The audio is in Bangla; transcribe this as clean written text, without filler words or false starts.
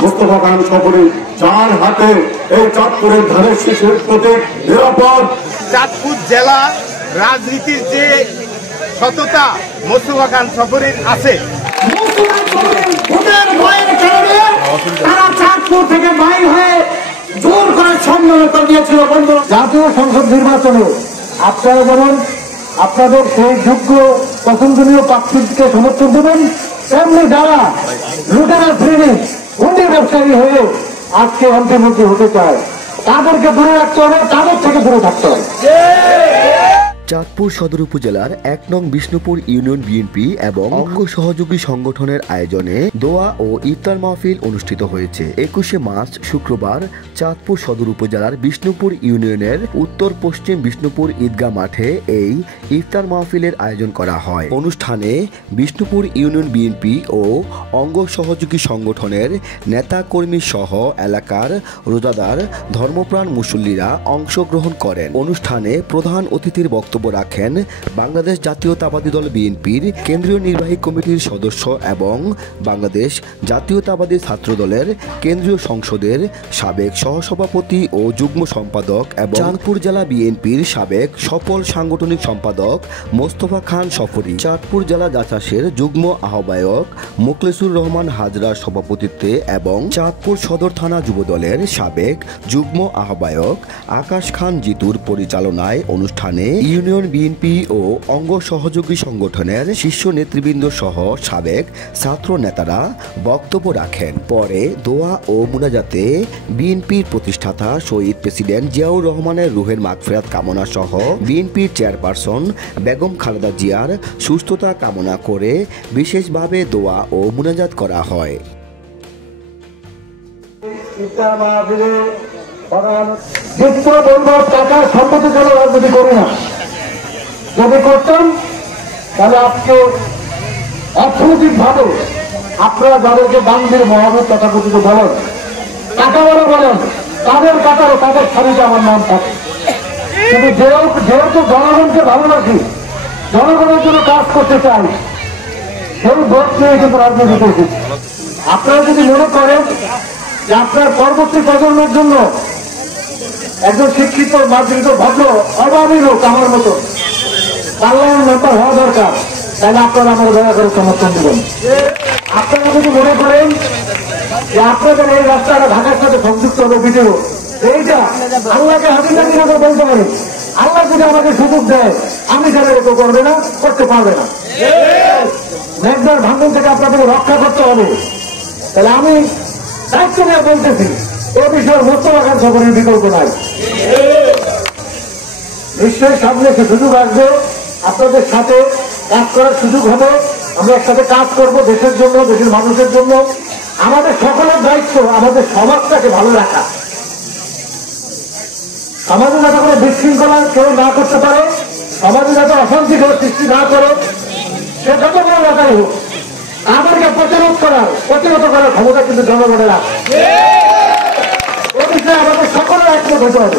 মোস্তফা খান সফরে যার হাতে এই চাঁদপুরের ধানের শীষের প্রতীক নিরাপদ। চাঁদপুর জেলা রাজনীতির যে সততা মোস্তফা খান সফরের আছে, তারা চাঁদপুর থেকে বাইর হয়ে জোর করে সম্মেলন দিয়েছিল। জাতীয় সংসদ নির্বাচনে আপনারা যেমন আপনাদের সেই যোগ্য পছন্দনীয় প্রার্থীকে সমর্থন দেবেন, তেমনি যারা লুটেরা শ্রেণী হুন্ডি ব্যবসায়ী হয়ে আজকে অন্তর্ভুক্ত হতে চায় তাদেরকে দূরে রাখতে হবে, তাদের থেকে দূরে থাকতে হবে। চাঁদপুর সদর উপজেলার ১ নং বিষ্ণুপুর ইউনিয়ন বিএনপি এবং অঙ্গ সহযোগী সংগঠনের আয়োজনে দোয়া ও ইফতার মাহফিল অনুষ্ঠিত হয়েছে। ২১শে মার্চ শুক্রবার চাঁদপুর সদর উপজেলার বিষ্ণুপুর ইউনিয়নের উত্তর পশ্চিম বিষ্ণুপুর ঈদগাহ মাঠে এই ইফতার মাহফিলের আয়োজন করা হয়। অনুষ্ঠানে বিষ্ণুপুর ইউনিয়ন বিএনপি ও অঙ্গ সহযোগী সংগঠনের নেতা কর্মী সহ এলাকার রোজাদার ধর্মপ্রাণ মুসল্লিরা অংশগ্রহণ করেন। অনুষ্ঠানে প্রধান অতিথির বক্তব্য রাখেন বাংলাদেশ জাতীয়তাবাদী দল বিএনপির কেন্দ্রীয় নির্বাহী কমিটির সদস্য এবং বাংলাদেশ জাতীয়তাবাদী ছাত্র দলের কেন্দ্রীয় সংসদের সাবেক সহসভাপতি ও যুগ্ম সম্পাদক এবং চাঁদপুর জেলা বিএনপির সাবেক সফল সাংগঠনিক সম্পাদক মোস্তফা খান সফরি, চাঁদপুর জেলা জাসাসের যুগ্ম আহ্বায়ক মোখলেসুর রহমান হাজরার সভাপতিত্বে এবং চাঁদপুর সদর থানা যুবদলের সাবেক যুগ্ম আহ্বায়ক আকাশ খান জিতুর পরিচালনায় অনুষ্ঠানে ইউনিয়ন বিএনপি ও অঙ্গ সহযোগী সংগঠনের শীর্ষ নেতৃবৃন্দ সহ সাবেক ছাত্র নেতারা বক্তব্য রাখেন। পরে দোয়া ও মুনাজাতে বিএনপির প্রতিষ্ঠাতা শহীদ প্রেসিডেন্ট জিয়াউর রহমানের রুহের মাগফিরাত কামনা সহ বিএনপির চেয়ারপারসন বেগম খালেদা জিয়ার সুস্থতা কামনা করে বিশেষভাবে দোয়া ও মুনাজাত করা হয়। টাকা সম্পত্তির জন্য রাজনীতি করি না, যদি করতাম তাহলে আজকে অর্থনৈতিক ভাবে আপনারা যাদেরকে বান্দির মহাবীর তথাকথিত বলেন, টাকা বলে বলেন, তাদের কাতারে তাদের সারিতে আমার নাম থাকে। কিন্তু যেহেতু জনগণকে ভালোবাসি, জনগণের জন্য কাজ করতে চাই, সেই ভোট নিয়ে কিন্তু রাজনীতি করছি। আপনারা যদি মনে করেন যে আপনার পরবর্তী প্রজন্মের জন্য একজন শিক্ষিত মার্জিত ভদ্র অভাবী লোক আমার মতো পার্লামেন্ট মেম্বার হওয়া দরকার, তাহলে আপনারা আমার দয়া করে সমর্থন দেবেন। আপনারা যদি মনে করেন যে আপনাদের এই রাস্তাটা ঢাকার সাথে সংযুক্ত হবে ভিডিও, এইটা আল্লাহকে হাজির লাগিয়ে বলতে পারি, আল্লাহ যদি আমাকে সুযোগ দেয় আমি যারা এরকম করবে না, করতে পারবে না। মেঘনার ভাঙন থেকে আপনাদের রক্ষা করতে হবে। তাহলে আমি দায়িত্ব নিয়ে বলতেছি, এ বিষয়ে মোস্তফা খান সফরের বিকল্প নাই। নিশ্চয়ই সামনে একটি সুযোগ আসবে, আপনাদের সাথে কাজ করার সুযোগ হবে। আমরা একসাথে কাজ করব দেশের জন্য, দেশের মানুষের জন্য। আমাদের সকলের দায়িত্ব আমাদের সমাজটাকে ভালো রাখা, সমাজে যাতে কোনো বিশৃঙ্খলা কেউ না করতে পারে, সমাজে যাতে অশান্তি কেউ সৃষ্টি না করে, সে যত বড় এলাকায় হোক আমাদেরকে প্রতিরোধ করার ক্ষমতা কিন্তু জনগণের আছে। এ বিষয়ে আমাদের সকলের একমত হতে হবে।